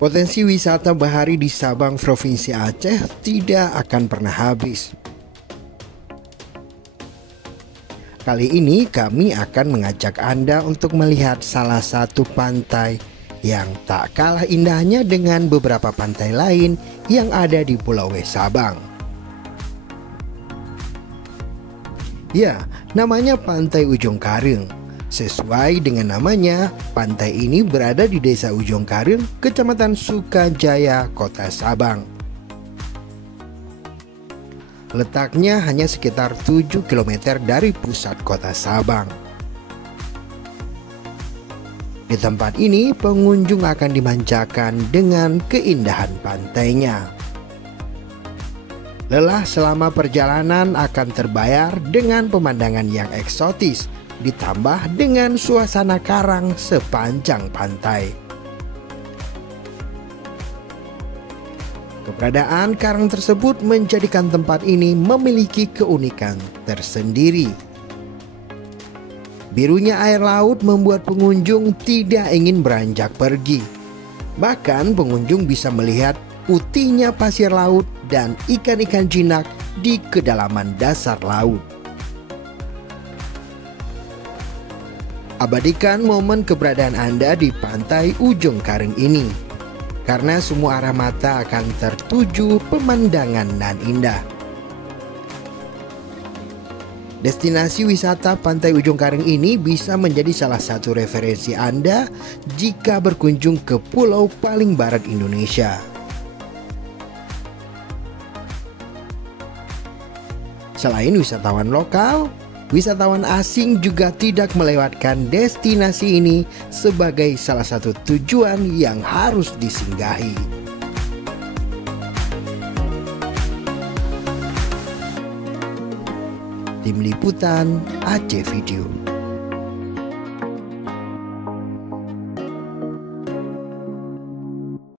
Potensi wisata bahari di Sabang, Provinsi Aceh tidak akan pernah habis. Kali ini kami akan mengajak Anda untuk melihat salah satu pantai yang tak kalah indahnya dengan beberapa pantai lain yang ada di Pulau Sabang. Ya, namanya Pantai Ujung Karing. Sesuai dengan namanya, pantai ini berada di Desa Ujung Karing, Kecamatan Sukajaya, Kota Sabang. Letaknya hanya sekitar 7 km dari pusat Kota Sabang. Di tempat ini, pengunjung akan dimanjakan dengan keindahan pantainya. Lelah selama perjalanan akan terbayar dengan pemandangan yang eksotis, ditambah dengan suasana karang sepanjang pantai. Keberadaan karang tersebut menjadikan tempat ini memiliki keunikan tersendiri. Birunya air laut membuat pengunjung tidak ingin beranjak pergi. Bahkan pengunjung bisa melihat putihnya pasir laut dan ikan-ikan jinak di kedalaman dasar laut. Abadikan momen keberadaan Anda di Pantai Ujung Karing ini, karena semua arah mata akan tertuju pemandangan nan indah. Destinasi wisata Pantai Ujung Karing ini bisa menjadi salah satu referensi Anda jika berkunjung ke pulau paling barat Indonesia. Selain wisatawan lokal, wisatawan asing juga tidak melewatkan destinasi ini sebagai salah satu tujuan yang harus disinggahi. Tim Liputan Aceh Video.